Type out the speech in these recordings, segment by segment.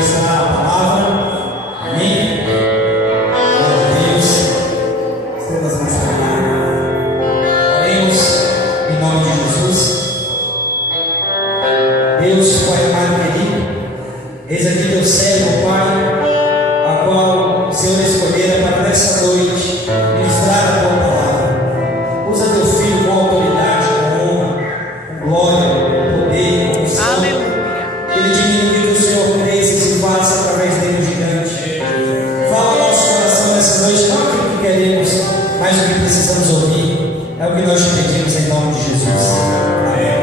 ministrar a palavra. Amém? Glória a Deus. Estrelas vão estar. Oremos em nome de Jesus. Deus, Pai amado querido, eis aqui teu servo, Pai, a qual o Senhor escolhera para nessa noite ministrar a tua palavra. Usa teu filho com autoridade, com honra, com glória, com poder, com unção. Que ele diminua, que o Senhor cresça e se faça através dele um gigante. Fala ao nosso coração nessa noite, não aquilo que queremos, mas o que precisamos ouvir. É o que nós te pedimos em nome de Jesus. Amém.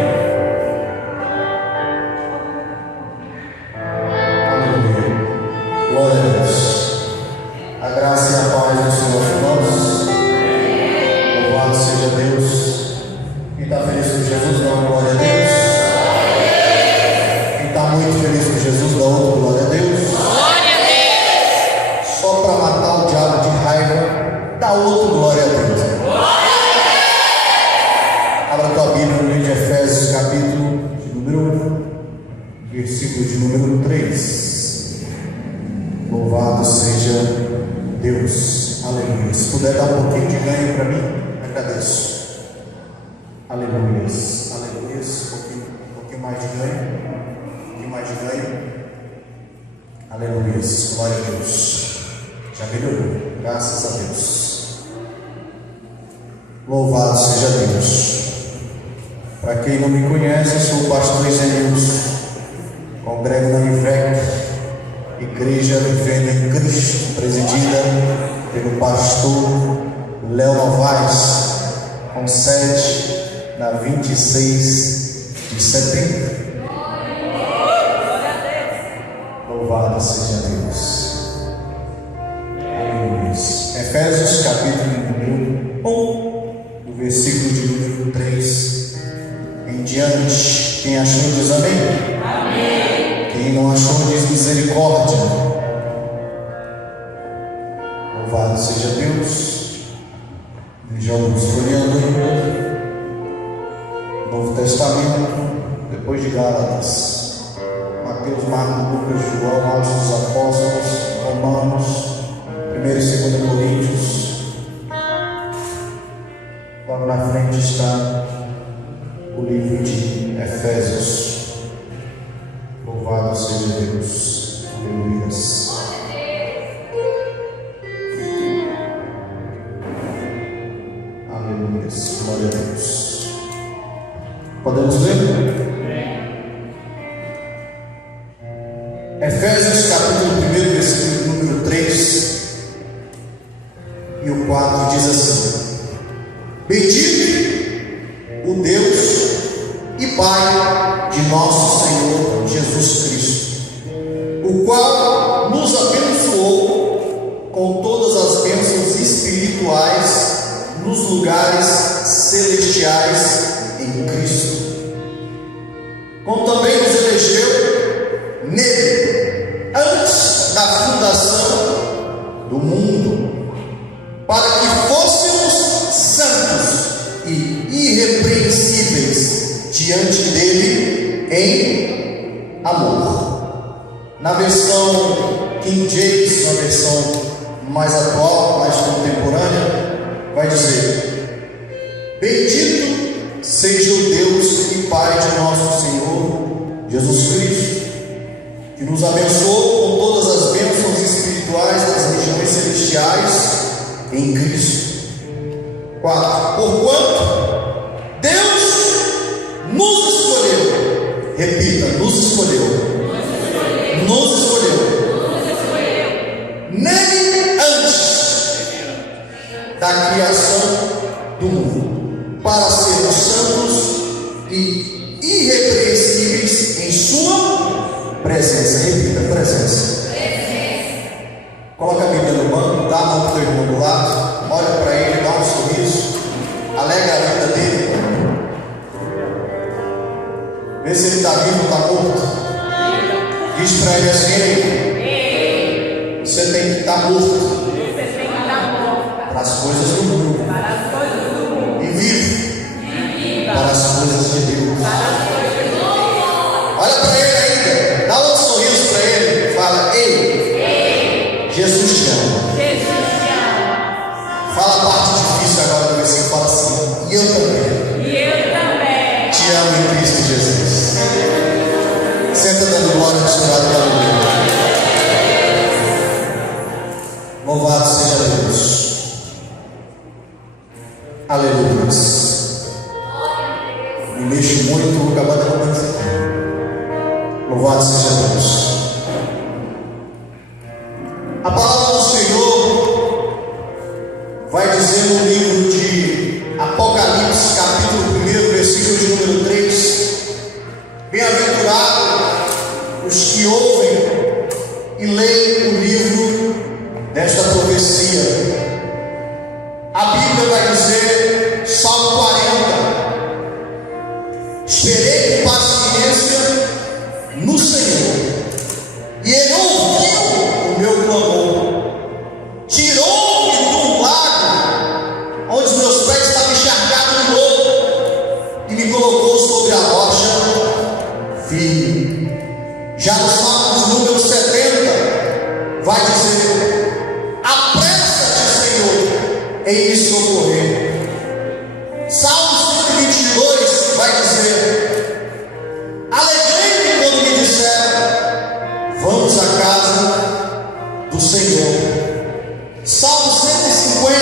Glória a Deus. A graça e a paz do Senhor conosco. Louvado seja Deus. Quem está feliz com Jesus, dá uma glória a Deus. Quem está muito feliz com Jesus, dá outra glória a Deus. Só para matar o diabo de raiva, dá outra glória a Deus. Abra tua Bíblia no livro de Efésios, capítulo de número 1, versículo de número 3. Louvado seja Deus. Aleluia. Se puder dar um pouquinho de ganho para mim, agradeço. Aleluia. Aleluia. Um pouquinho mais de ganho. Um pouquinho mais de ganho. Aleluia. Glória a Deus. Já melhorou. Graças a Deus. Louvado seja Deus. Para quem não me conhece, eu sou o pastor Isenilson. Congrego na IVEC, Igreja Vivendo em Cristo, presidida pelo pastor Léo Novaes, com sede na 26 de setembro. Louvado seja Deus. Aleluia. Efésios capítulo número 1, do versículo de número 3 em diante. Quem achou diz amém? Amém. Quem não achou diz misericórdia. Louvado seja Deus. Vejamos folheando o Novo Testamento, depois de Gálatas, Mateus, Marcos, Lucas, João, Atos dos Apóstolos, Romanos, 1 e 2 Coríntios. Logo na frente está o livro de Efésios. Louvado seja Deus. Aleluia. Aleluia. Glória a Deus. Podemos ler? Efésios capítulo 1, versículo número 3 e o 4 diz assim: Bendito o Deus e Pai de nosso Senhor Jesus Cristo, o qual nos abençoou com todas as bênçãos espirituais nos lugares celestiais em Cristo, como também nos elegeu nele antes da fundação do mundo, para que fôssemos santos e irrepreensíveis diante dele em amor. Na versão King James, uma versão mais atual, mais contemporânea, vai dizer: Bendito seja o Deus e Pai de nosso Senhor Jesus Cristo, que nos abençoou com todas as bênçãos espirituais das regiões celestiais em Cristo. 4. Porquanto Deus nos escolheu. Repita: nos escolheu. Nos escolheu. Nele antes da criação do mundo, para sermos santos e irrepreensíveis em sua presença. Repita: presença. Coloca a Bíblia no banco, dá a mão para o teu irmão do lado, olha para ele, dá um sorriso, alegra a vida dele. Vê se ele está vivo ou está morto. Diz para ele assim: você tem que estar morto para as coisas do mundo e vivo para as coisas de Deus. Olha para ele ainda, dá um sorriso para ele, fala: bem-aventurado os que ouvem e leem o livro desta profecia. A Bíblia vai dizer, Salmo 40: esperei com paciência no Senhor, e Ele ouviu o meu clamor, tirou-me do lago onde os meus pés estavam encharcados de lodo, e me colocou sobre a rocha firme. Já no Salmo número 70 vai dizer: apressa-te, Senhor, em me socorrer. Salmo 122 vai dizer: alegrei-me quando me disseram, vamos à casa do Senhor. Salmo 150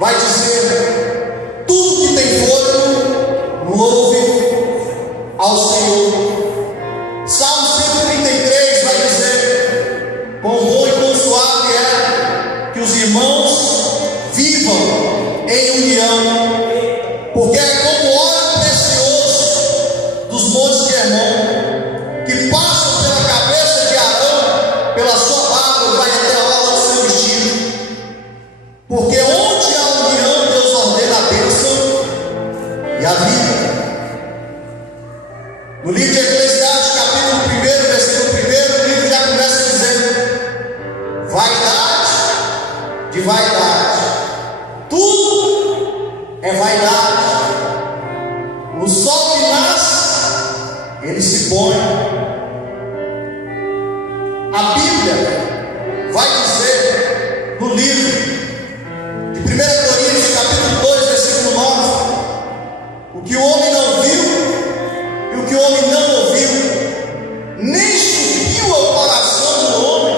vai dizer: tudo que tem fôlego, louve ao Senhor. Salmo 133 vai dizer: quão bom e quão suave é que os irmãos vivam em união, porque é como óleo precioso dos montes de Hermon, que passam pela cabeça de Arão, pela sua barba vai até a orla do seu vestido. Porque onde há união, Deus ordena a bênção e a vida. No livro de Eclesiastes, capítulo 1, versículo 1, o livro já começa dizendo: vaidade de vaidade, tudo é vaidade. O sol que nasce, ele se põe. A Bíblia vai dizer no livro de 1 Coríntios, capítulo 2, versículo 9: o que o homem não viu e o que o homem não ouviu, nem subiu ao coração do homem,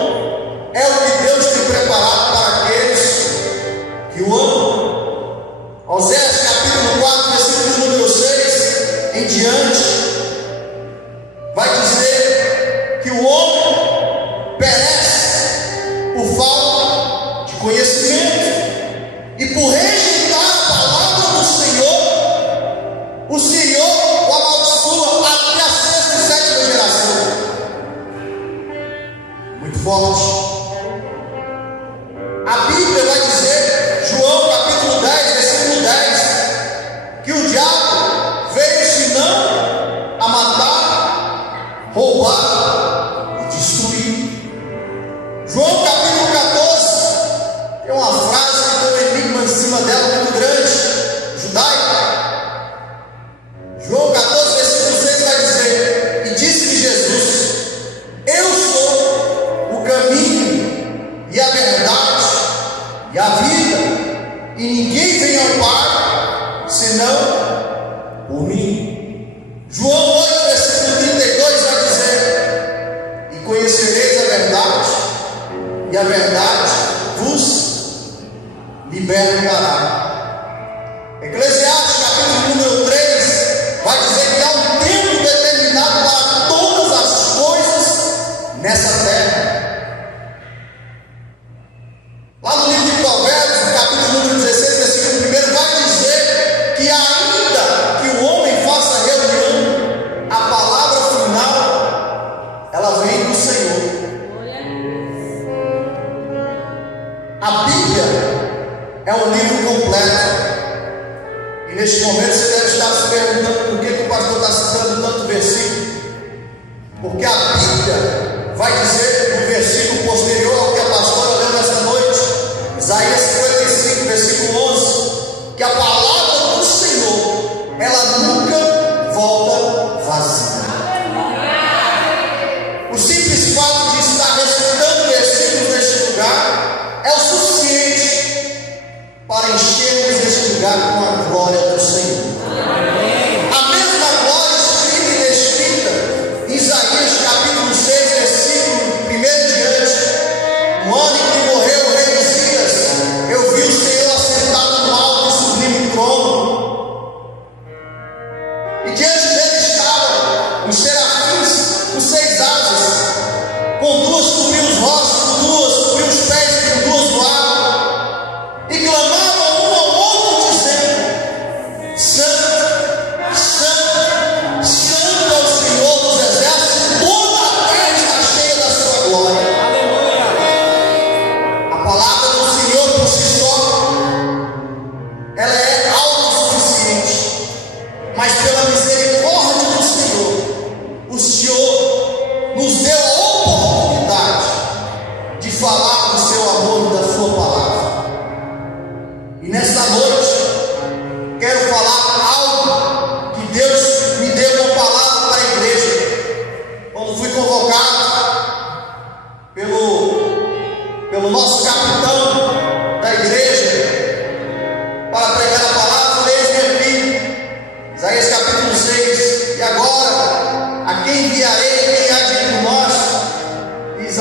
é o que Deus tem preparado para aqueles que o amam. Oséias capítulo 4, versículo número 6 em diante, vai dizer que o homem perece por falta de conhecimento, e por rejeitar a palavra do Senhor, o Senhor o amaldiçoa até a sexta e sétima geração. Muito forte. A Bíblia vai dizer, João capítulo 10, versículo 10, que o diabo veio senão a matar, roubar e destruir. João capítulo 14 tem uma frase que tem um enigma em cima dela muito grande, judaica. João 14, versículo 6 vai dizer: e disse-lhe Jesus: eu sou o caminho e a verdade e a vida, e ninguém vem ao Pai senão por mim. João 8, versículo 32 vai dizer: e conhecereis a verdade, e a verdade vos libertará. Eclesiastes capítulo número 3 vai dizer que há um tempo determinado para todas as coisas nessa terra. Lá no livro de Provérbios, no capítulo número 16, versículo 1, vai dizer que ainda que o homem faça reunião, a palavra final, ela vem do Senhor. A Bíblia é um livro completo. E neste momento você deve estar se perguntando por que o pastor está citando tanto versículo. Porque a Bíblia vai dizer no versículo posterior ao que a pastora leu nessa noite, Isaías 55, versículo 11, que a palavra do Senhor, ela nunca volta vazia. O simples fato de estar recitando versículos neste lugar é o suficiente para enchermos este lugar com a glória do Senhor. A mesma glória escrita e descrita em Isaías capítulo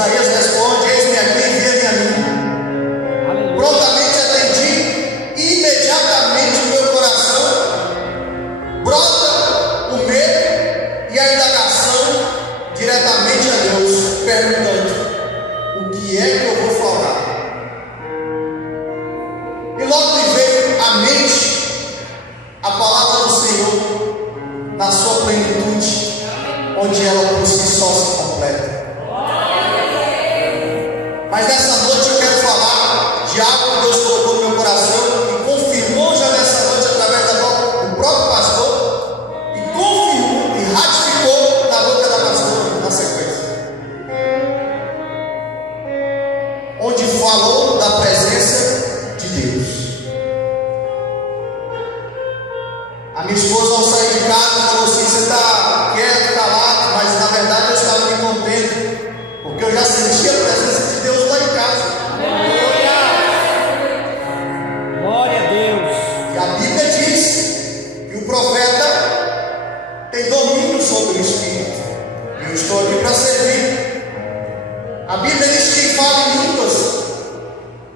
Isaías responde: eis-me aqui, envia-me a mim. Prontamente atendi, imediatamente o meu coração brota o medo e a indagação diretamente a Deus, perguntando: o que é que eu vou falar? E logo me veio à mente a palavra do Senhor na sua plenitude, onde ela por si só se completa. Mas nessa noite eu quero falar de algo que Deus colocou no meu coração e confirmou já nessa noite através da boca do próprio pastor, e confirmou e ratificou na boca da pastora na sequência, onde falou da presença de Deus. A minha esposa, ao sair de casa, falou assim: você está quieto, calado, mas na verdade eu estava me contendo, porque eu já sentia a presença de Deus lá em casa. Glória a Deus. E a Bíblia diz que o profeta tem domínio sobre o Espírito. Eu estou aqui para servir. A Bíblia diz que quem fala em línguas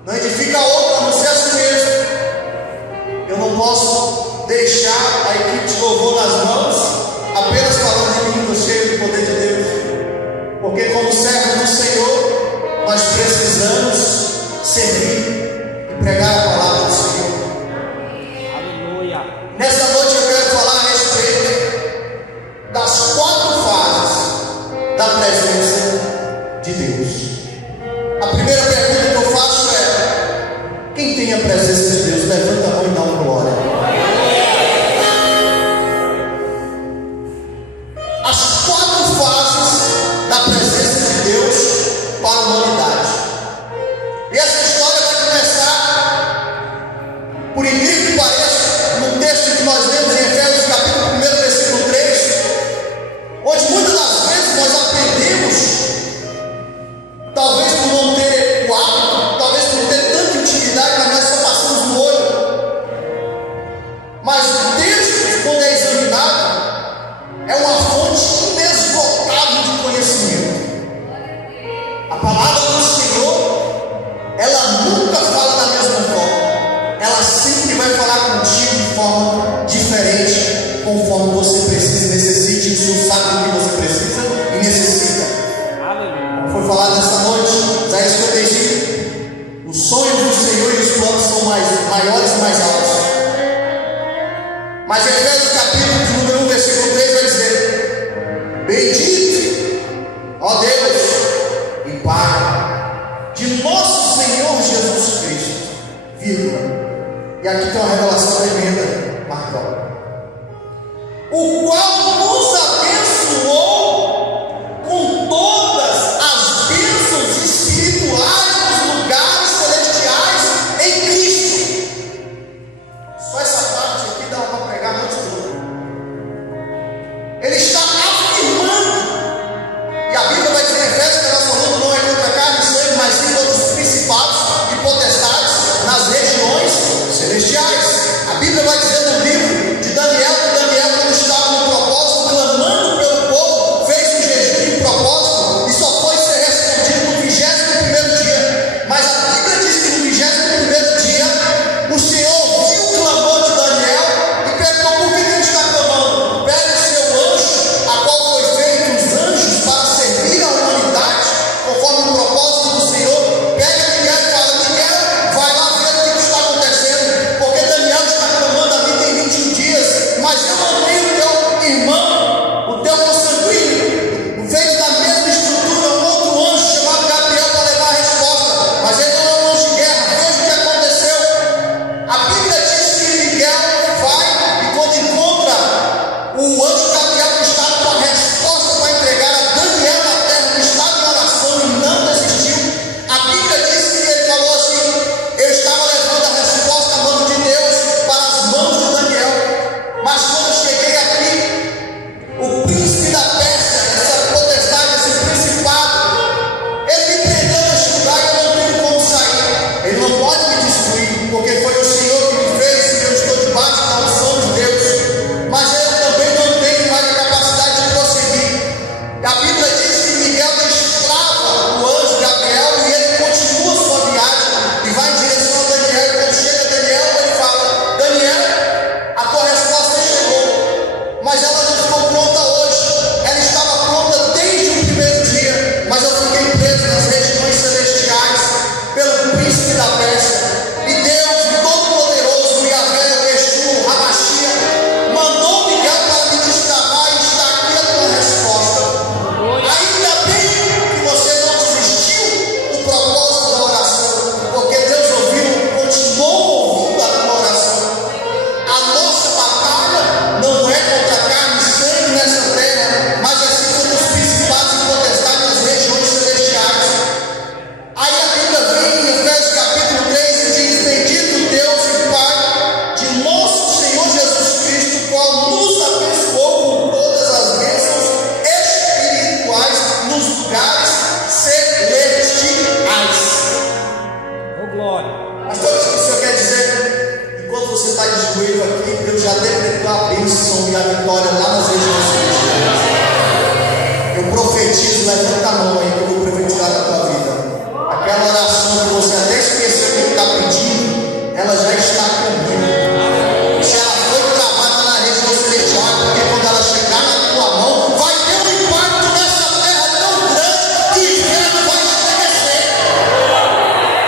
não edifica outro a não ser a si mesmo. Eu não posso deixar a equipe de louvor nas mãos apenas falando em línguas cheias do poder de Deus, porque como servos do Senhor nós precisamos servir e pregar a palavra do Senhor. Aleluia. Nessa noite eu quero falar a respeito das 4 fases da presença de Deus. A primeira pergunta que eu faço é: quem tem a presença de Deus, levanta a mão e dá uma glória. As 4 fases da presença de Deus para a humanidade. E essa história vai começar, por incrível que pareça, no texto que nós lemos em Efésios capítulo 1, versículo 3, onde muitas das vezes nós aprendemos, talvez por não ter o hábito, talvez por não ter tanta intimidade, mas nós só passamos no olho. Mas o texto, quando é examinado, é uma fonte levanta a mão aí que eu vou profetizar na tua vida. Aquela oração que você até esqueceu que está pedindo, ela já está a caminho. Se ela foi travada na região celestial, porque quando ela chegar na tua mão, vai ter um impacto nessa terra tão grande que o inferno vai estremecer.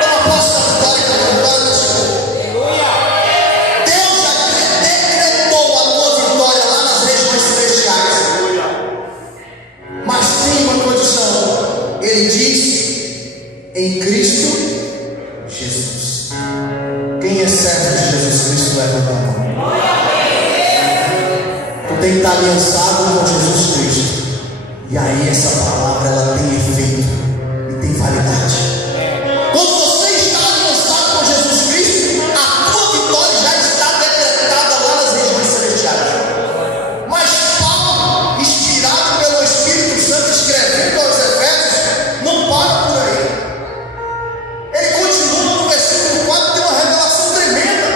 Eu não posso dar vitória para a vitória do Senhor. Deus já decretou a tua vitória lá nas regiões celestiais. Mas tem uma condição. Ele diz: em Cristo Jesus. Quem é servo de Jesus Cristo, levanta a mão. Tu tem que estar aliançado com Jesus Cristo. E aí essa palavra ela tem efeito e tem validade. Quando você está aliançado com Jesus Cristo, a tua vitória já está decretada lá nas regiões celestiais. Mas Paulo, inspirado pelo Espírito Santo, escrevendo aos Efésios, não para por aí. Ele continua no versículo 4, tem uma revelação tremenda.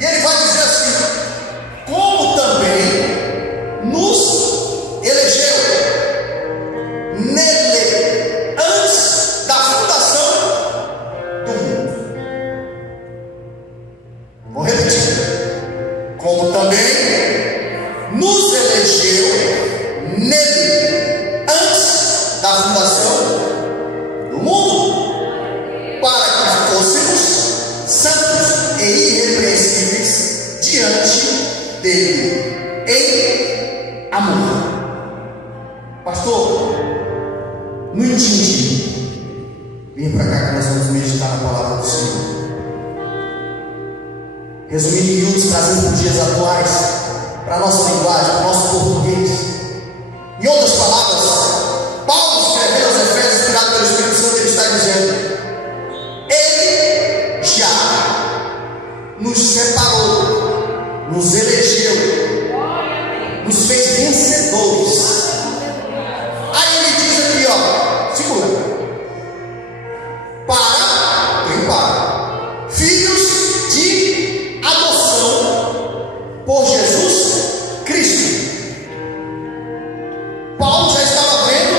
E ele vai dizer assim: como também nos elegeu nele antes da fundação do mundo. Vou repetir. Como também nos elegeu nele antes da fundação do mundo, para que fôssemos santos e irrepreensíveis diante dele em amor. Pastor, não entendi. Vem para cá que nós vamos meditar na palavra do Senhor. Resumindo em miúdos, trazendo para os dias atuais, para a nossa linguagem, para o nosso português. Em outras palavras, Paulo escrevendo aos Efésios, inspirado pelo Espírito Santo, ele está dizendo: ele já nos separou, nos elegeu, nos fez vencedores. Aí ele diz aqui, ó, segura. Para filhos de adoção por Jesus Cristo. Paulo já estava vendo,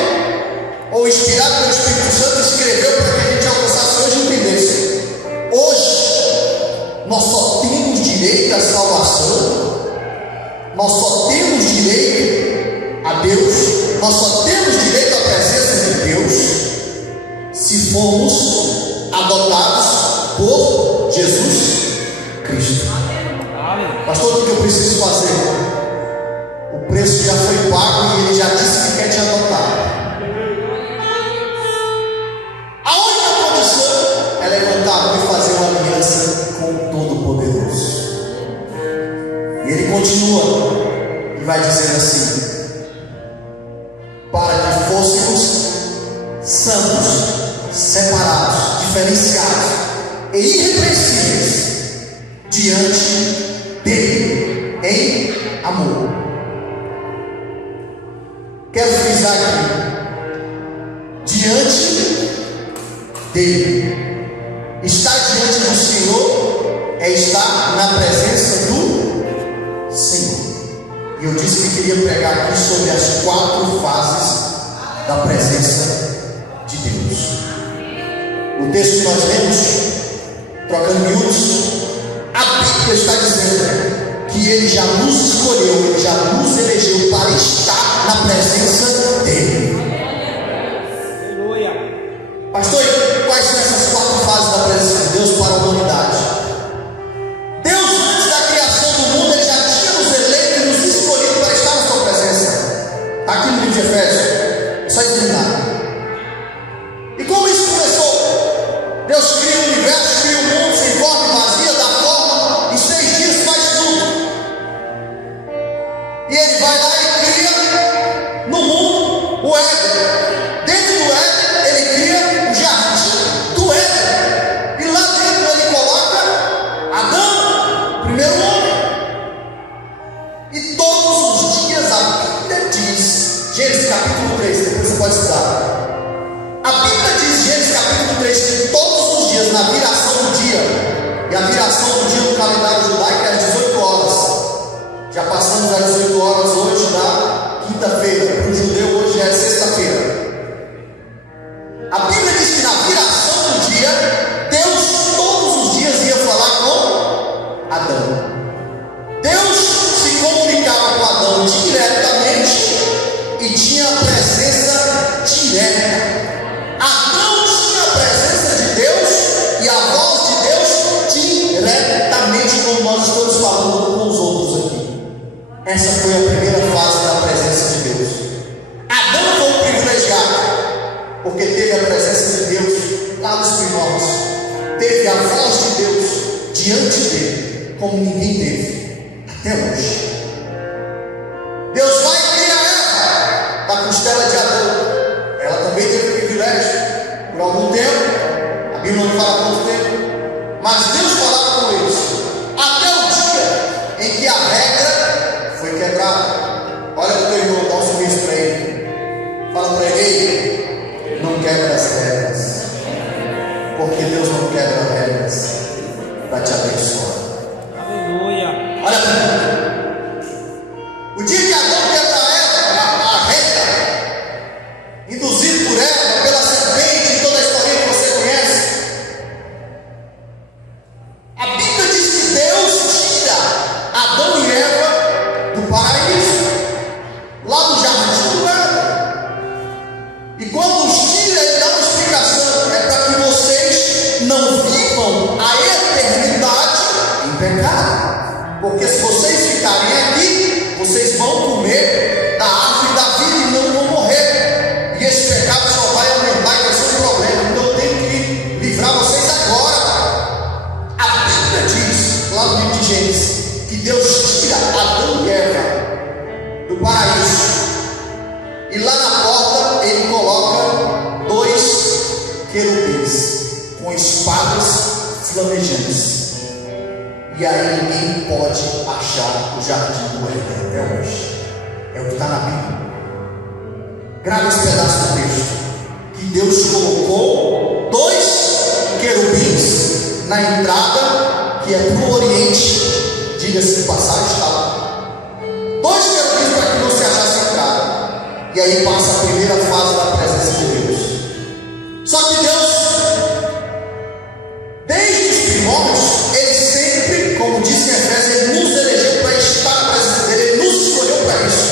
ou inspirado pelo Espírito Santo, escreveu para que a gente alcançasse hoje e entendesse. Hoje nós só temos direito à salvação, nós só temos direito a Deus, nós só temos direito à presença de Deus se formos adotados por Jesus Cristo. Pastor, o que eu preciso fazer? O preço já foi pago e ele já disse que quer te adotar. A única condição é levantar a mão e fazer uma aliança com o Todo-Poderoso. E ele continua e vai dizendo assim: para que fôssemos santos, separados, diferenciados e irrepreensíveis diante dele em amor. Quero frisar aqui: diante dele. Estar diante do Senhor é estar na presença do Senhor. E eu disse que queria pregar aqui sobre as 4 fases da presença de Deus. O texto que nós lemos, trocando miúdos, a Bíblia está dizendo que ele já nos escolheu, ele já nos elegeu para estar na presença dele. Pastor, quais são essas 4 fases da presença de Deus para a humanidade? Deus, antes da criação do mundo, ele já tinha nos eleito e nos escolhido para estar na sua presença. Está aqui no livro de Efésios, é só examinar. E como isso começou? Deus cria o universo, cria o mundo sem forma e vazia, dá forma, em 6 dias faz tudo. E ele vai lá e cria no mundo o Éden. Dentro do Éden, ele cria o jardim do Éden. E lá dentro ele coloca Adão, o primeiro homem. E todos os dias a Bíblia diz, Gênesis capítulo 3, depois você pode estudar. A Bíblia diz, Gênesis capítulo 3, que todos os dias, na viração do dia, e a viração do dia no calendário judaico é às 18 horas. Já passamos às 18 horas hoje, na quinta-feira. Para o judeu hoje é sexta-feira. diante dele como ninguém teve até hoje. Deus vai criar Eva da costela de Adão. Ela também teve o privilégio por algum tempo, a Bíblia não fala quanto tempo, mas Deus falava com eles até o dia em que a regra foi quebrada. Olha para o teu irmão, dá um sorriso para ele, fala para ele: não quebra as regras, porque Deus não quebra regras para te abençoar. Aleluia. Olha para mim. O dia que Adão quebra a regra, induzido por ela, pela serpente, toda a história que você conhece, a Bíblia diz que Deus tira Adão e Eva do paraíso, lá no jardim do Éden. E quando os tira, ele dá uma explicação: é para que vocês não vivam a eternidade em pecado, porque se vocês ficarem aqui, vocês vão comer da árvore da vida e não vão morrer, e esse pecado só vai aumentar e vai ser um problema. Então eu tenho que livrar vocês agora. A Bíblia diz lá no livro de Gênesis que Deus tira Adão e Eva do paraíso, e lá na porta ele coloca 2 querubins com espadas flamejantes. E aí ninguém pode achar o jardim do Éden até hoje. É o que está na Bíblia. Grava esse pedaço do texto. Que Deus colocou 2 querubins na entrada, que é para o Oriente. Diga-se de passagem, está lá. 2 querubins para que não se achasse a entrada. E aí passa a primeira fase da presença de Deus. Só que Deus, desde os primórdios, ele sempre, como diz em Efésios, ele nos elegeu para estar na presença dele, ele nos escolheu para isso.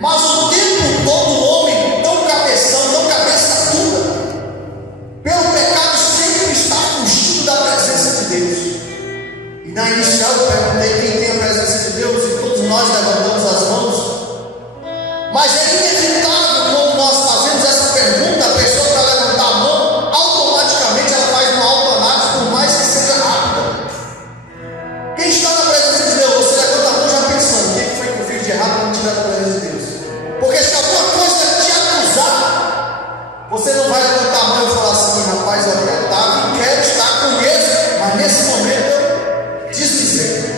Mas o tempo todo o homem, tão cabeção, tão cabeça dura, pelo pecado sempre está fugindo da presença de Deus. E na inicial eu perguntei quem tem a presença de Deus, e todos nós levantamos as mãos. Mas é inevitável quando nós fazemos essa pergunta, a pessoa para levantar a mão, automaticamente ela faz uma autoanálise, por mais que seja rápida. Quem está na presença de Deus, você levanta a mão já pensando: o que foi que eu fiz de errado para me tirar da presença de Deus? Porque se alguma coisa te acusar, você não vai levantar a mão e falar assim: rapaz, eu estava e quero estar com ele, mas nesse momento eu deslizei.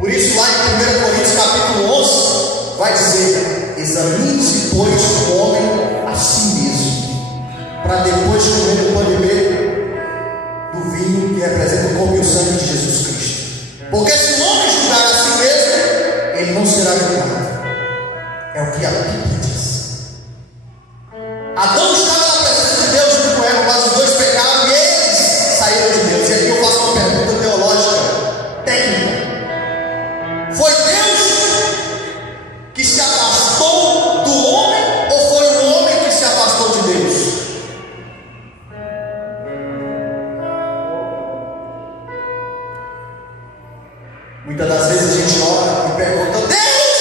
Por isso lá em 1 Coríntios capítulo 11 vai dizer: examine-se, pois, o homem a si mesmo, para depois comer o pão e beber do vinho que representa o corpo e o sangue de Jesus Cristo. Porque se o homem julgar a si mesmo, ele não será julgado. É o que a Bíblia diz. Adão estava na presença de Deus junto com Eva, mas os dois pecaram e eles saíram de Deus. E aqui eu faço uma pergunta teológica, técnica: foi Deus que se afastou do homem, ou foi o homem que se afastou de Deus? Muitas das vezes a gente ora e pergunta: Deus,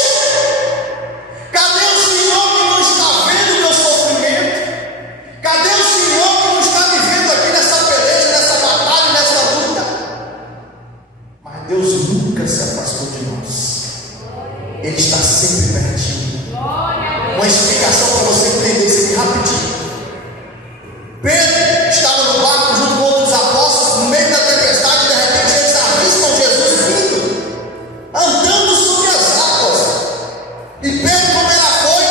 cadê o Senhor que não está vendo o meu sofrimento? Cadê o Senhor que não está me vendo aqui nessa peleja, nessa batalha, nessa luta? Mas Deus nunca se afastou de nós. Ele está sempre pertinho. Uma explicação para você entender isso aqui rapidinho. Pedro estava no barco junto com outros apóstolos, no meio da tempestade, e de repente eles avistam Jesus vindo, andando sobre as águas. E Pedro, como era foi,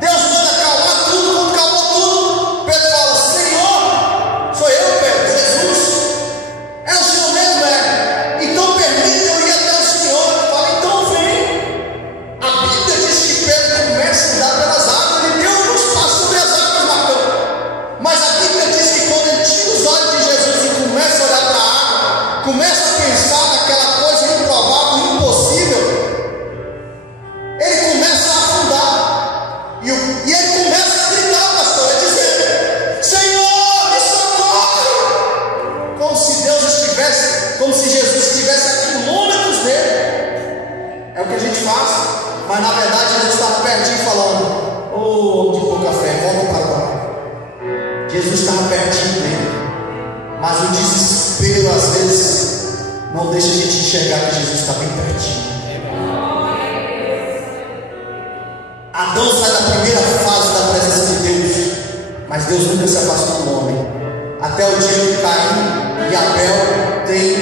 Deus manda acalmar tudo. Quando calmou tudo, Pedro fala: Senhor, sou eu, Pedro, Jesus, é o Senhor mesmo, é? Então permita eu ir até o Senhor. Ele fala: então vem. A Bíblia diz que Pedro começa a andar pelas águas, e Deus nos passa sobre as águas, Marcão. Mas a Bíblia diz que quando ele tira os olhos de Jesus e começa a olhar para a água, começa a pensar naquela coisa improvável, impossível, ele começa a afundar. E ele começa a gritar, pastor, a dizer: Senhor, me socorre! Como se Deus estivesse, como se Jesus estivesse a quilômetros dele. É o que a gente faz, mas na verdade a gente está pertinho falando: ô homem de pouca fé, volta para lá. Jesus estava pertinho dele, mas o desespero medo às vezes não deixa a gente enxergar que Jesus está bem pertinho. Adão sai da primeira fase da presença de Deus, mas Deus nunca se afastou do homem. Até o dia que Caim e Abel têm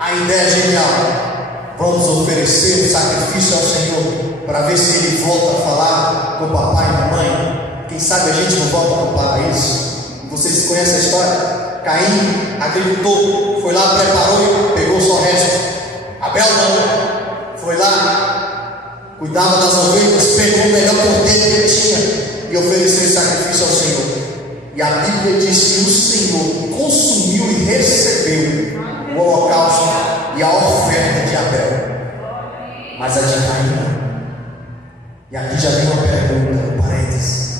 a ideia genial: vamos oferecer um sacrifício ao Senhor para ver se Ele volta a falar com o papai e a mamãe. Quem sabe a gente não volta para o paraíso. Vocês conhecem a história? Caim, agricultor, foi lá, preparou e pegou só o resto. Abel não, foi lá, cuidava das ovelhas, pegou o melhor cordeiro que ele tinha e ofereceu esse sacrifício ao Senhor. E a Bíblia diz que o Senhor consumiu e recebeu o holocausto e a oferta de Abel, mas a de Caim não. E aqui já vem uma pergunta, parênteses: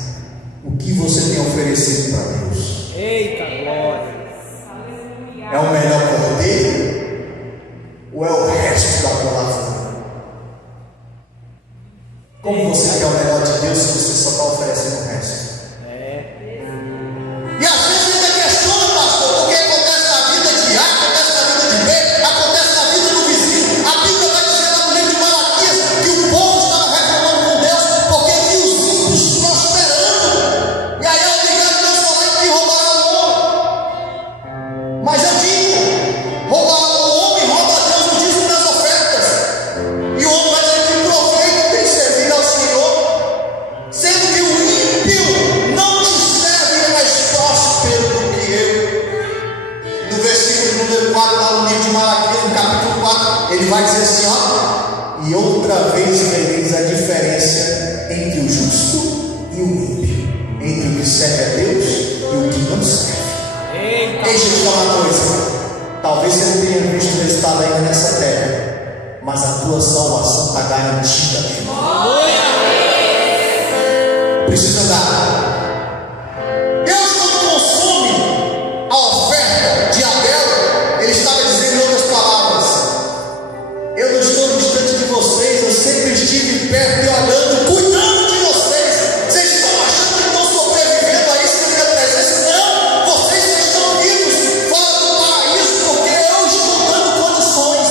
o que você tem oferecido para Deus? Eita glória! É o melhor cordeiro ou é o resto da tua lavoura? Como você quer o melhor de Deus se você só está oferecendo o resto? E às vezes ainda questiona, pastor, porque acontece na vida de A, acontece na vida de B, acontece na vida do vizinho. A Bíblia vai dizer lá no livro de Malaquias que o povo estava reclamando com Deus porque viu os ímpios prosperando. E aí é obrigado Deus a falar que roubaram o homem. Mas eu digo, roubar o homem rouba a Deus no dízimo das ofertas. E o homem vai dizer que proveito tem servido ao Senhor, sendo que o ímpio não te serve, ele é mais próspero do que eu. No versículo número 4, lá no livro de Malaquias, no capítulo 4, ele vai dizer assim: ó, e outra vez vereis a diferença entre o justo e o ímpio, entre o que serve a Deus e o que não serve. Deixa eu te falar uma coisa: talvez você não tenha visto o resultado ainda nessa terra, mas a tua salvação está garantida, meu irmão. Precisa dar. Deus, quando consome a oferta de Abel, Ele estava dizendo em outras palavras: eu não estou distante de vocês, eu sempre estive perto e olhando, cuidando de vocês. Vocês estão achando que estão sobrevivendo a isso sem minha presença? Não, vocês já estão vivos fora do paraíso, porque eu estou dando condições.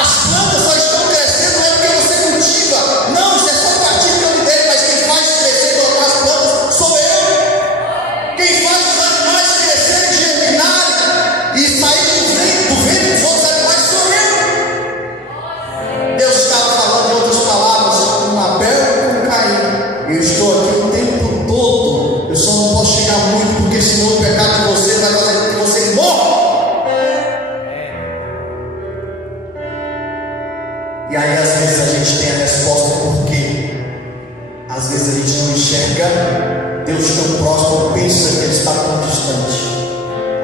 As plantas só estão crescendo, não é porque você cultiva. Não, isso é só partir que eu me dei, mas quem faz crescer e colocar as plantas sou eu. Quem faz os animais crescerem, germinarem e saírem do ventre dos outros animais sou eu. Deus estava falando em outras palavras com Abel e com Caim: eu estou aqui o tempo todo, eu só não posso chegar muito, porque senão o pecado de você vai fazer com que você morra. E aí às vezes a gente tem a resposta porque às vezes a gente não enxerga Deus tão próximo, pensa que Ele está tão distante.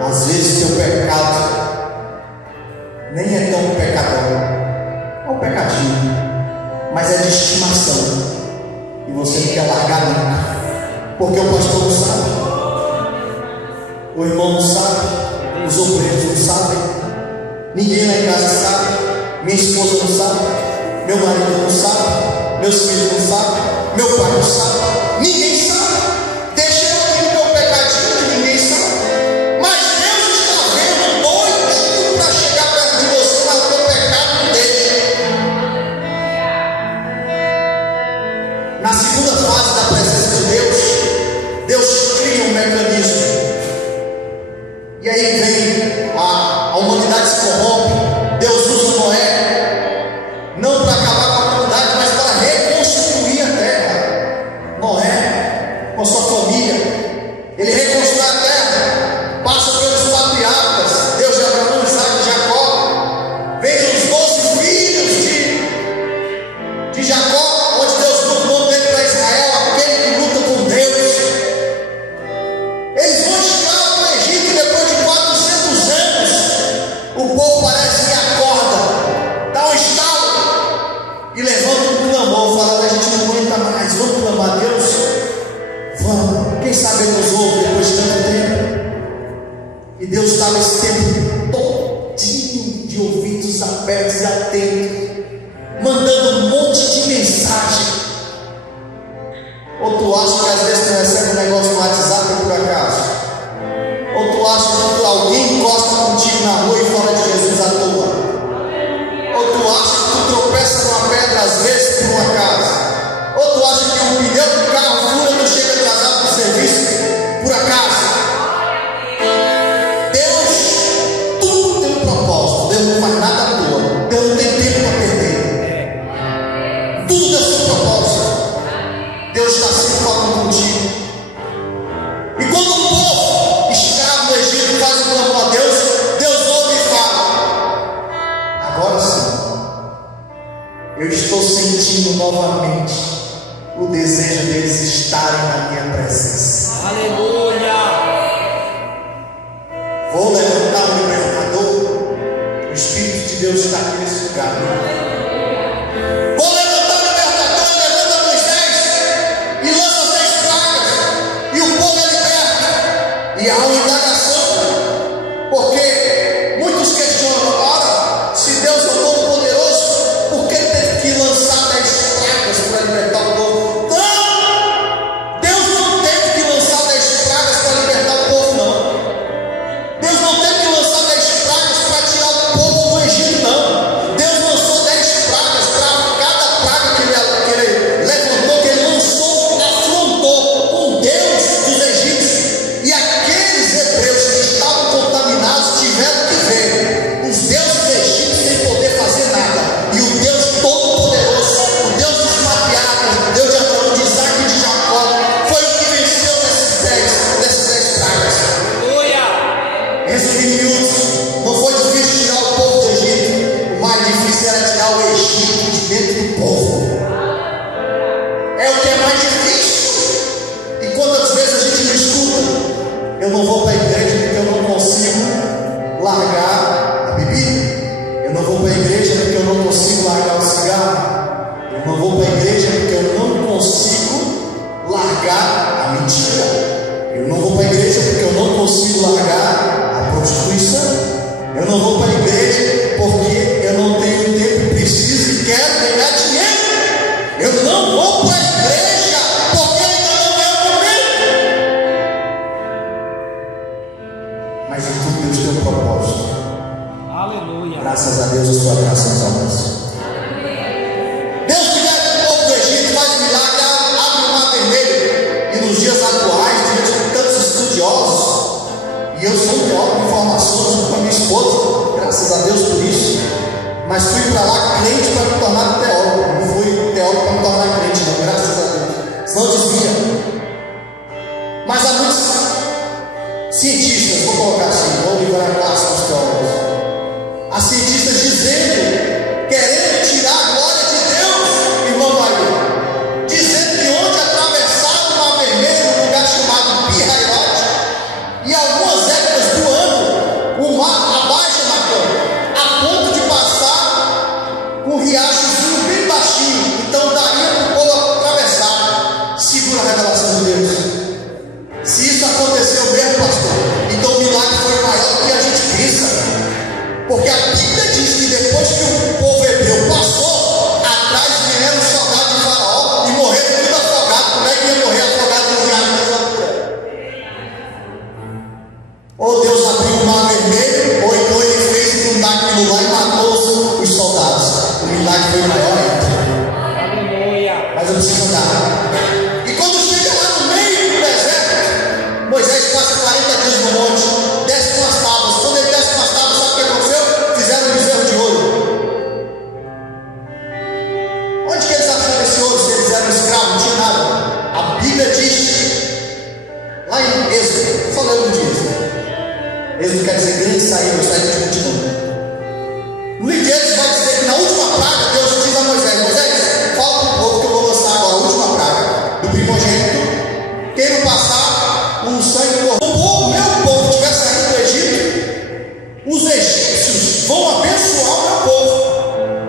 Às vezes teu pecado nem é tão pecador, é um pecadinho, mas é de estimação, e você não quer largar nunca, porque o pastor não sabe, o irmão não sabe, os obreiros não sabem, ninguém lá em casa sabe, minha esposa não sabe, meu marido não sabe, meus filhos não sabem, meu pai não sabe, ninguém sabe. Deixa eu aqui no meu pecadinho que ninguém sabe, mas Deus está vendo doidinho para chegar perto de você, mas o teu pecado não deixa. Na segunda fase da presença de Deus, Deus cria um mecanismo, e aí vem a humanidade se corrompe. Deus usa Noé não para acabar com a humanidade, mas para reconstruir a terra. tudo é o seu propósito. Deus está sempre falando contigo. E quando o povo escravo do Egito faz um clamor a Deus, Deus ouve e fala: agora sim, eu estou sentindo novamente o desejo deles estarem na minha presença. Aleluia! Vou levantar o libertador. O Espírito de Deus está aqui nesse lugar. Vou levantar o libertador, levanta Moisés e lança 6 pragas, e o povo é liberto. E há uma indagação, porque muitos questionam: ora, se Deus é o Todo-Poderoso, por que teve que lançar 10 pragas para libertar o povo? Não! Deus não teve que lançar 10 pragas para libertar o povo, não. Deus não teve que lançar 10 pragas para tirar o povo do Egito, não. Deus lançou 10 pragas para cada praga que ele levantou, que ele lançou, afrontou com Deus dos egípcios. E aqueles hebreus que estavam contaminados tiveram que ver os deuses egípcios sem poder fazer nada. E o Deus Todo-Poderoso, o Deus dos patriarcas, Deus de Abraão, de Isaac e de Jacó, foi o que venceu dessas 10 pragas. Aleluia! Resumindo em miúdos, não foi difícil tirar o povo do Egito. O mais difícil era tirar o Egito de dentro do povo. É o que é mais difícil. E quantas vezes a gente me escuta: eu não vou para a igreja porque eu não consigo largar a bebida. Eu não vou para a igreja porque eu não consigo largar o cigarro. Eu não vou para a igreja porque eu não consigo largar a mentira. Eu não vou para a igreja porque eu não consigo largar a prostituição. Eu não vou para a igreja porque eu não tenho tempo, preciso e quero ganhar dinheiro. Eu não vou para a igreja porque ainda não é o momento. Mas em tudo Deus tem um propósito. Aleluia! Graças a Deus, a sua graça nos alcança. Deus libera o povo do Egito, faz milagre, abre o mar vermelho. E nos dias atuais, diante de tantos estudiosos, e eu sou um teólogo de formação junto com a minha esposa, graças a Deus por isso, mas fui para lá crente para me tornar teólogo. Não fui teólogo para me tornar crente, não, graças a Deus. Senão desvia. Mas há muitos cientistas, vou colocar assim, vou livrar a classe dos teólogos. Há cientistas dizendo, querendo tirar a glória de Deus, irmão Maria, dizendo que onde atravessava o mar vermelho, um lugar chamado Pi-Hairot, e algumas épocas do ano, o mar abaixa na cama, a ponto de passar com um riachozinho bem baixinho. Então daria para o povo atravessar. Segura a revelação de Deus. Se isso aconteceu mesmo, pastor, então o milagre foi maior do que a gente pensa. Porque a Bíblia diz que depois que o povo hebreu passou, atrás vieram os soldados de Faraó e morreram tudo afogados. Como é que ia morrer afogado no riacho dessa altura? Ou Deus abriu o mar vermelho, ou então ele fez inundar aquilo lá e matou os soldados. O milagre foi maior ainda. Aleluia! Mas eu preciso andar. E quando chega lá no meio do deserto, Moisés passa 40 dias no monte, desce com as tábuas. Quando ele desce com as tábuas, sabe o que aconteceu? Fizeram um bezerro de ouro. Onde que eles acharam esse ouro se eles eram escravos? Não tinha nada. A Bíblia diz, lá em Êxodo, só leu um dia. Êxodo quer dizer grande saída, saída de multidão. No livro de Êxodo vai dizer que na última praga, Deus diz a Moisés: Moisés, fala para o povo que eu vou lançar agora a última praga do primogênito. Quem não passar, o sangue do povo, meu povo, estiver saindo do Egito, os egípcios vão abençoar o meu povo.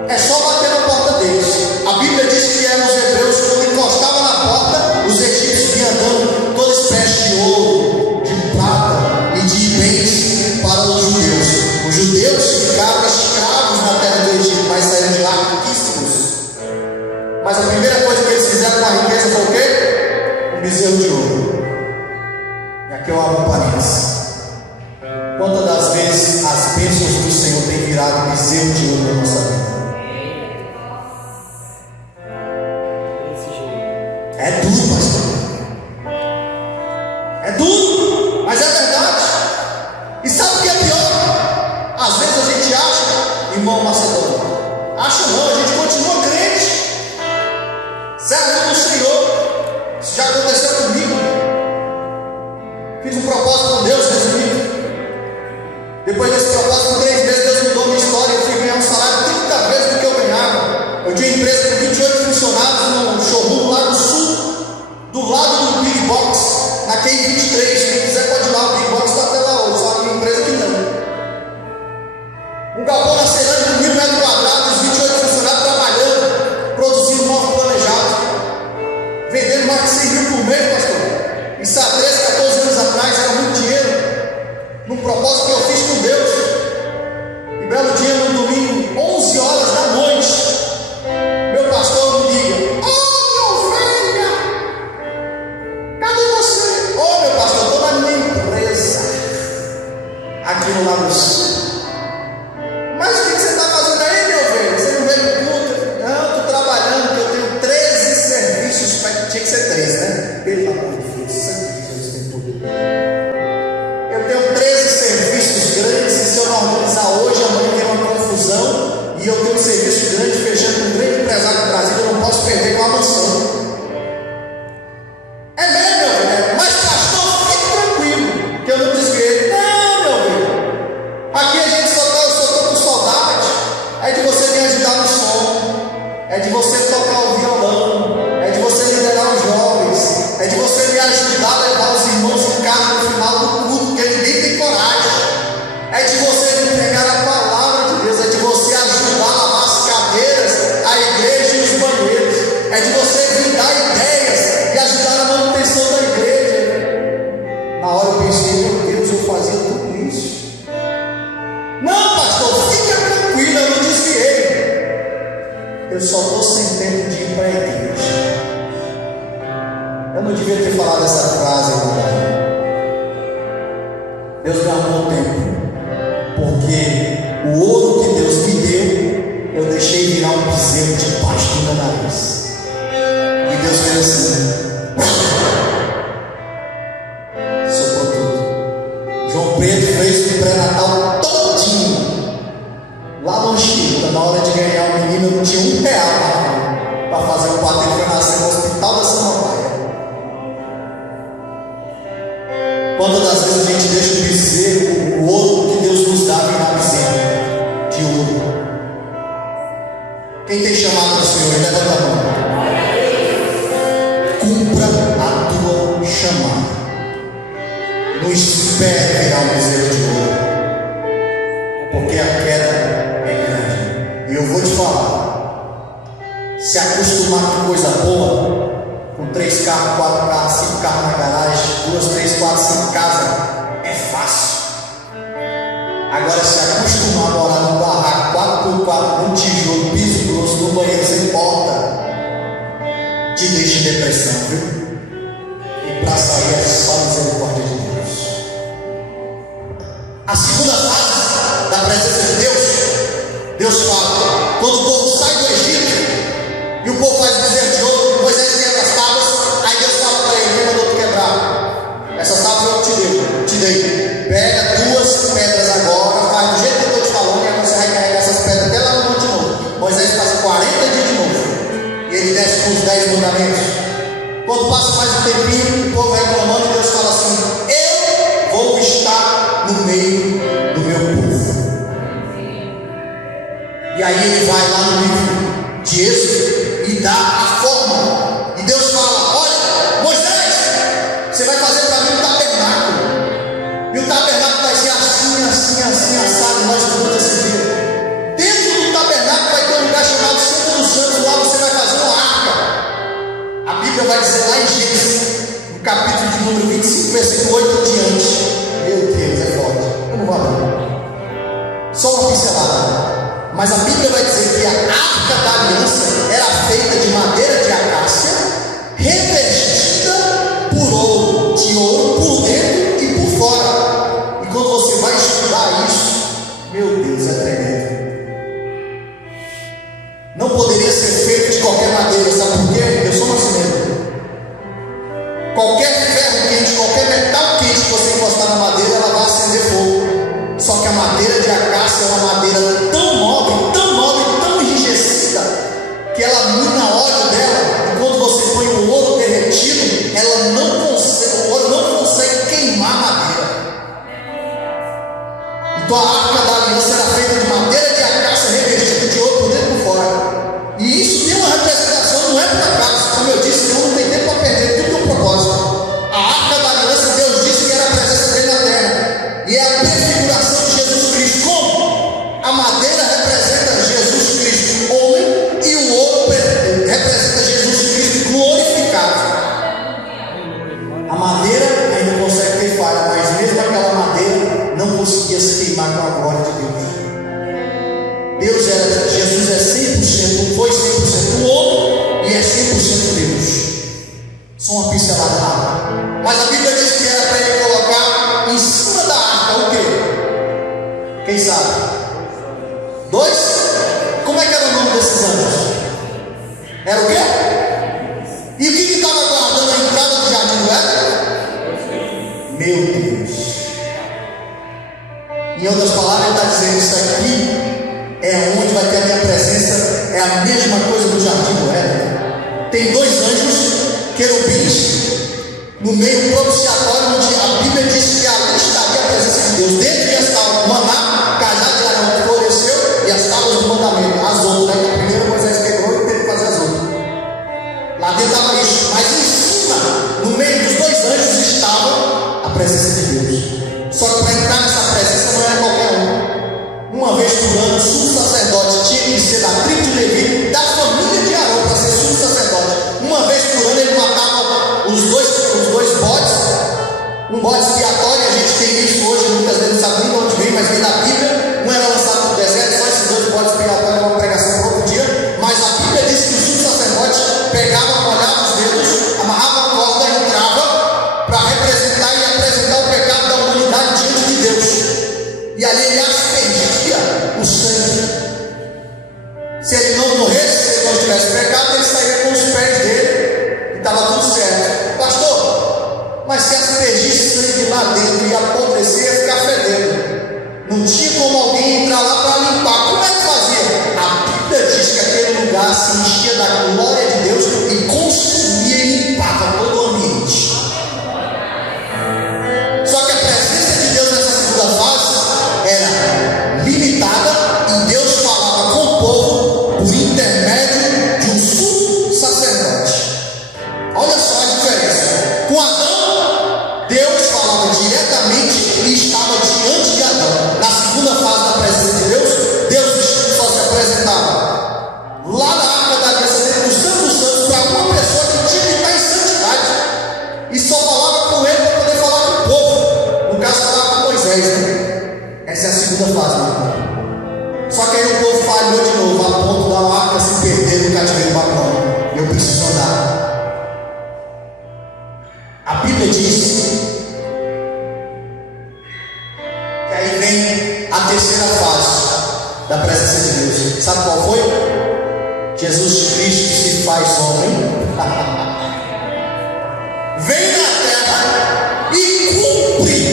É só bater na porta deles. A Bíblia diz que eram os hebreus, quando encostavam na porta, os egípcios vinham dando toda espécie de ouro, de prata e de bens para os judeus. Os judeus ficaram escravos na terra do Egito, mas saíram de lá riquíssimos. Mas a primeira coisa que eles fizeram com a riqueza foi o quê? Um bezerro de ouro. E aqui eu abro um parênteses. Quantas das vezes as bênçãos do Senhor têm virado bezerro de ouro na nossa vida? É duro, pastor. É duro, mas é verdade. E sabe o que é pior? Às vezes a gente acha, irmão Macedônio, acha não, a gente continua crente. Servo do Senhor. Isso já aconteceu comigo. Fiz um propósito com Deus, resumido. Depois desse propósito, com 3 meses, Deus mudou minha história. Eu fui ganhar um salário 30 vezes do que eu ganhava. Eu tinha empresa com 28 funcionários no showroom lá no sul, do lado do Big Box, na QI 23. Quem quiser pode ir lá, o Big Box está até lá hoje, só que minha empresa que não. Um galpão na Ceilândia de 1.000 metros quadrados, 28 funcionários trabalhando, produzindo móvel planejado, vendendo mais de 100 mil por mês, pastor. Isso há 13, 14 anos atrás era muito dinheiro. Num propósito que eu fiz com Deus. E belo dia, no domingo, 11 horas da noite, meu pastor me liga: ô minha ovelha, cadê você? Ô meu pastor, estou na minha empresa aqui no Lago Sul. Mas o que você está fazendo aí, minha ovelha? Você não veio no culto? Não, estou trabalhando, que eu tenho 13 serviços. Tinha que ser 13, né? Pelo amor de Deus, Deus tem poder. Eu tenho 13 serviços grandes, e se eu não organizar hoje, amanhã tem uma confusão, e eu tenho um serviço grande fechando com um grande empresário do Brasil, eu não posso perder com a mansão. É mesmo, meu velho? Mas pastor, fique tranquilo, que eu não desviei. Não, meu velho. Aqui a gente eu só estou com saudade. É de você me ajudar no som, é de você tocar o violão, é de você liderar os jovens, é de você me ajudar a levar os irmãos em casa no final do culto, porque ninguém tem coragem. É de você me entregar a palavra de Deus, é de você ajudar a lavar as cadeiras, a igreja e os banheiros, é de você me dar ideias e ajudar na manutenção da igreja. Na hora eu pensei: meu Deus, eu fazia tudo isso. Não, pastor, fica tranquilo, eu não desviei. Eu só estou sem tempo de ir para a igreja. Eu não devia ter falado essa frase agora. Deus me arrumou tempo, porque o ouro que Deus me deu, eu deixei virar um bezerro debaixo do meu nariz. E Deus fez assim, soprou tudo. João Pedro fez o pré-natal todinho lá no Anchieta. Na hora de ganhar o menino, eu não tinha R$1 para fazer o padre. Ele foi nascer no hospital da Samambaia. Quantas das vezes a gente deixa o bezerro, o ouro que Deus nos dá, virar bezerro de ouro? Quem tem chamado do Senhor, levanta a mão. Cumpra a tua chamada. Não espere virar um bezerro de ouro, porque a queda é grande. E eu vou te falar: se acostumar com coisa boa, com 3 carros, 4 carros, 5 carros na garagem, 2, 3, 4, 5 casas, é fácil. Agora, se acostumar a morar num barraco 4x4, num tijolo, piso grosso, no banheiro sem porta, te deixa em depressão, viu? E para sair é só misericórdia de Deus. A segunda fase da presença de Deus, Deus fala: quando o povo sai do Egito e o povo faz o bezerro de ouro, Moisés quebra as tábuas, aí Deus fala para ele: quem mandou tu quebrar? Essas tábuas eu te dei. Pega 2 pedras agora, faz do jeito que eu estou te falando, e aí você vai carregar essas pedras até lá no monte de novo. Moisés passa 40 dias de novo, e ele desce com os 10 mandamentos. Quando passa mais um tempinho, o povo vai reclamando, e Deus fala assim: eu vou estar no meio do meu povo. E aí ele vai lá no livro de Êxodo e dá a forma. E Deus fala: olha, Moisés, você vai fazer para mim um tabernáculo. E o tabernáculo vai ser assim, assim, assim, assado. Nós estudamos esse dia. Dentro do tabernáculo vai ter um lugar chamado Santo dos Santos. Lá você vai fazer uma arca. A Bíblia vai dizer lá em Gênesis, no capítulo de número 25, versículo 8 em diante. Meu Deus, é forte. Eu não vou abrir. Só uma pincelada. Mas a Bíblia vai dizer que a arca da aliança era feita de madeira de acácia, revestida por ouro, de ouro por dentro e por fora. E quando você vai estudar isso, meu Deus, é tremendo. Não poderia ser feito de qualquer madeira, sabe por quê? Eu sou marceneiro. Qualquer ferro quente, qualquer metal quente que você dois anjos, querubins, no meio propiciatório, onde a Bíblia diz que ali estaria a presença de Deus. Dentro ia estar o maná, cajado de Arão que floresceu, e as tábuas do mandamento, as outras, né? Que a primeira Moisés quebrou e teve que fazer as outras. Lá dentro estava isso, mas em cima, no meio dos dois anjos, estava a presença de Deus. Só que para entrar nessa presença não era qualquer um. Uma vez por ano, o sumo sacerdote tinha que ser da tribo de Levi, da família de Arão, para ser sumo sacerdote. Uma vez por ano ele matava os dois bodes, um bode expiatório. A gente tem isso hoje, muitas vezes não sabe nem de onde vem, mas vem da Bíblia. Um era lançado no deserto, só esses dois bodes expiatórios, uma pregação para outro dia. Mas a Bíblia diz que o sumo sacerdote pegava, molhava os dedos, amarrava a corda e entrava para representar e apresentar o pecado da humanidade diante de Deus. E ali ele aspergia o sangue. Se ele não morresse, se ele não tivesse pecado, ele sairia com os pés dele e estava tudo certo. Pastor, mas se aspergisse sangue lá dentro e apodrecer, ia ficar fedendo. Não tinha como alguém entrar lá para limpar. Como é que fazia? A Bíblia diz que aquele lugar se enchia da glória de Deus e consumia e limpava todo o ambiente. Só que a presença de Deus nessa segunda fase era limitada e Deus falava com o povo por intermédio de um sumo sacerdote. Olha só a diferença. Com Adão, Deus falava diretamente e estava diante de Adão. Na segunda fase da presença de Deus, Deus só se apresentava lá na Arca da Aliança dentro do Santo dos Santos para uma pessoa que tinha que estar em santidade e só falava com ele para poder falar com o povo. No caso, falava com Moisés, né? Essa é a segunda fase, né? Só que aí o povo falhou de novo, a ponto da arca se perder no cativeiro babilônico. Eu preciso andar. A Bíblia diz que aí vem a terceira fase da presença de Deus. Sabe qual foi? Jesus Cristo se faz homem, vem na terra e cumpre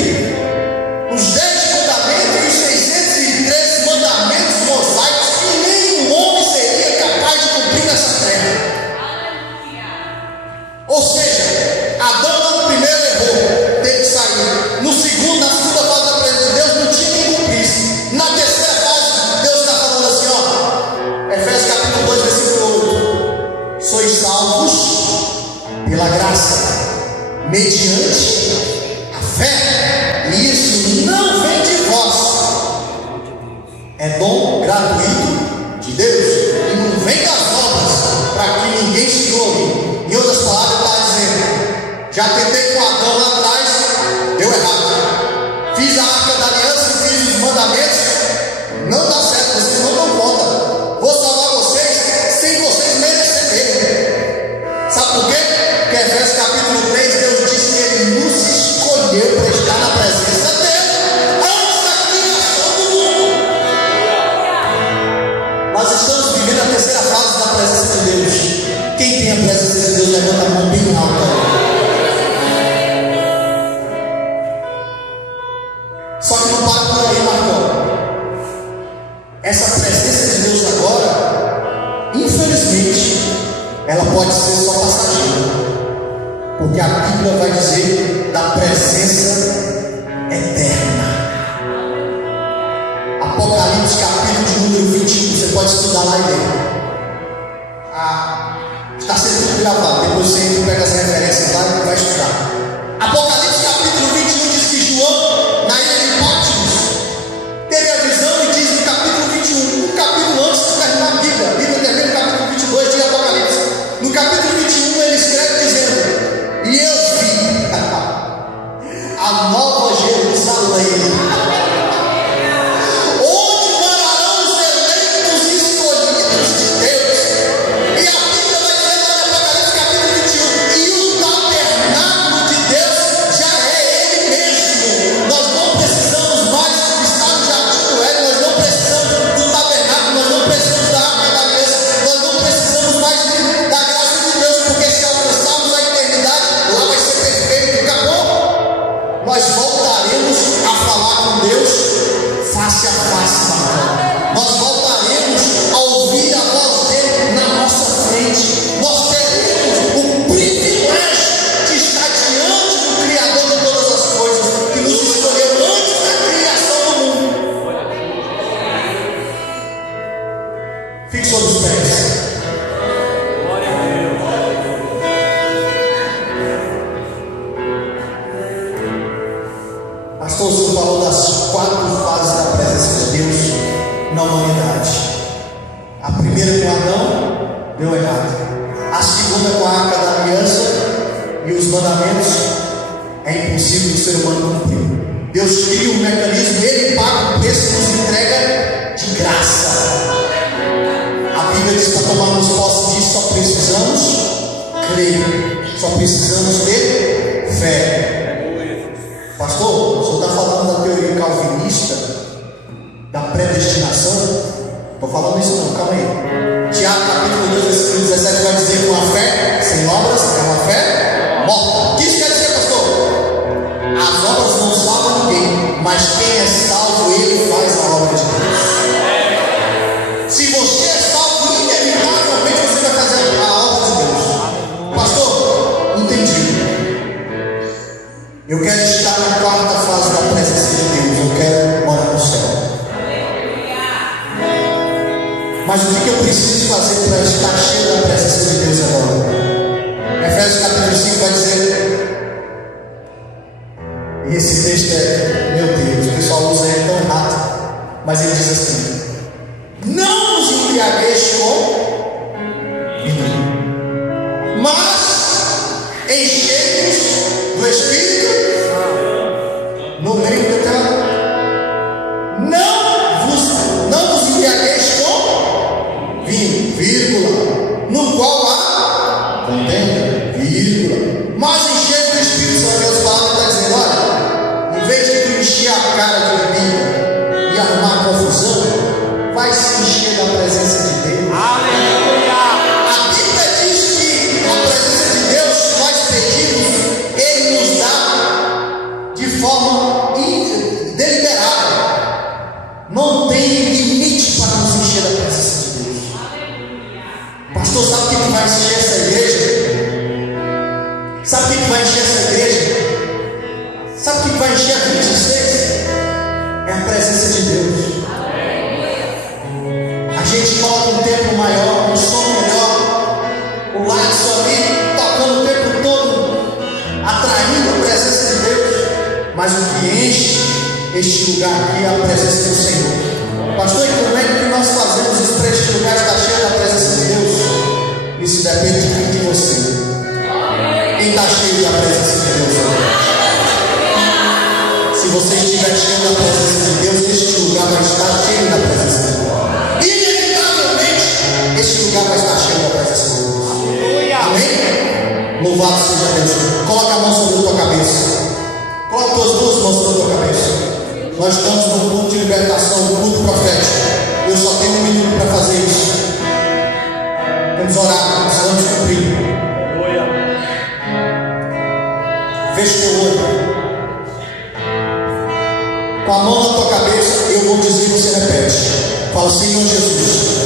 os 10 mandamentos e os 613 mandamentos mosaicos que nenhum homem seria capaz de cumprir nessa terra. Ou seja, Adão no primeiro errou, teve que sair. No segundo, na segunda fase da presença de Deus, não tinha quem cumprisse. Na terceira fase, Deus está falando assim, ó, Efésios capítulo 2, versículo 8: sois salvos pela graça, mediante a fé, e isso não vem de vós, é dom gratuito de Deus, e não vem das obras, para que ninguém se glorie. Em outras palavras, está dizendo: já tentei com Adão lá atrás, deu errado. Fiz a arca da aliança, fiz os mandamentos, não dá certo, vocês não dão conta. Vou salvar vocês sem vocês merecerem. Sabe por quê? Porque Efésios capítulo 3, Deus disse que Ele nos escolheu para estar na presença dele antes da criação do mundo. Nós estamos vivendo a terceira fase da presença de Deus. Quem tem a presença de Deus, levanta a mão bem alta. Só que não para por aí, Marcão. Essa presença de Deus agora, infelizmente, ela pode ser só passageira. Porque a Bíblia vai dizer da presença eterna. Apocalipse capítulo de número 21, você pode estudar lá e ler. Está sendo tudo gravado, depois você pega as referências lá e vai estudar. Apocalipse capítulo 21 diz que João, na ilha de Patmos, teve a visão e diz no capítulo 21, um capítulo antes de terminar a Bíblia termina no capítulo 22 de Apocalipse. No capítulo 21 ele escreve dizendo: e eu vi a nova Jerusalém, escolhidos de Deus. E a Bíblia vai dizer lá no Apocalipse capítulo anda com a arca da aliança e os mandamentos, é impossível o ser humano cumprir. Deus cria um mecanismo, Ele paga o preço e nos entrega de graça. A Bíblia diz para tomarmos posse disso, só precisamos crer, só precisamos ter fé. Pastor, o senhor está falando da teoria calvinista, da predestinação? Estou falando isso não, calma aí. Tiago capítulo 2, versículo 17 vai dizer que uma fé sem obras é uma fé morta. O que isso quer dizer, pastor? As obras não salvam ninguém, mas quem é salvo, ele faz a obra de Deus. Se você é salvo, inevitavelmente você vai fazer a obra de Deus. Pastor, entendi. Eu quero estar na quarta fase da presença de Deus. Eu quero morar no céu. Mas o que eu preciso fazer para estar cheio da presença de Deus agora? Efésios capítulo 5 vai dizer, e esse texto é, meu Deus, o pessoal usa ele tão errado, mas ele diz assim: não vos embriagueis com vinho, mas enchei-vos do Espírito. No meio do tela, não vos embriagueis com vinho, vírgula, no qual há contenda, vírgula, mas enchei do Espírito. São Deus falando, está dizendo: olha, em vez de tu encher a cara de bebida e arrumar confusão, vai se encher da presença de Deus. Aleluia! A Bíblia diz que a presença de Deus, se nós pedimos, Ele nos dá de forma deliberada. Não tem limite para nos encher da presença de Deus. Pastor, sabe o que vai encher essa igreja? Sabe o que vai encher essa igreja? Sabe o que vai encher a 26? É a presença de Deus. A gente coloca um tempo maior, um som melhor, o laço ali, tocando o tempo todo, atraindo a presença de Deus. Mas o que enche este lugar aqui é a presença do Senhor. Pastor, e como é que nós fazemos isso para este lugar estar cheio da presença de Deus? Isso depende de mim e de você. Quem está cheio da presença de Deus? Se você estiver cheio da presença de Deus, este lugar vai estar cheio da presença de Deus. Inevitavelmente, este lugar vai estar cheio da presença de Deus. Amém? Louvado seja Deus. Coloca a mão sobre a tua cabeça. Coloca as duas mãos sobre a tua cabeça. Nós estamos num culto de libertação, um culto profético. Eu só tenho 1 minuto para fazer isso. Vamos orar, precisamos cumprir. Feche teu olho. Com a mão na tua cabeça, eu vou dizer e você repete. Fala: Senhor Jesus,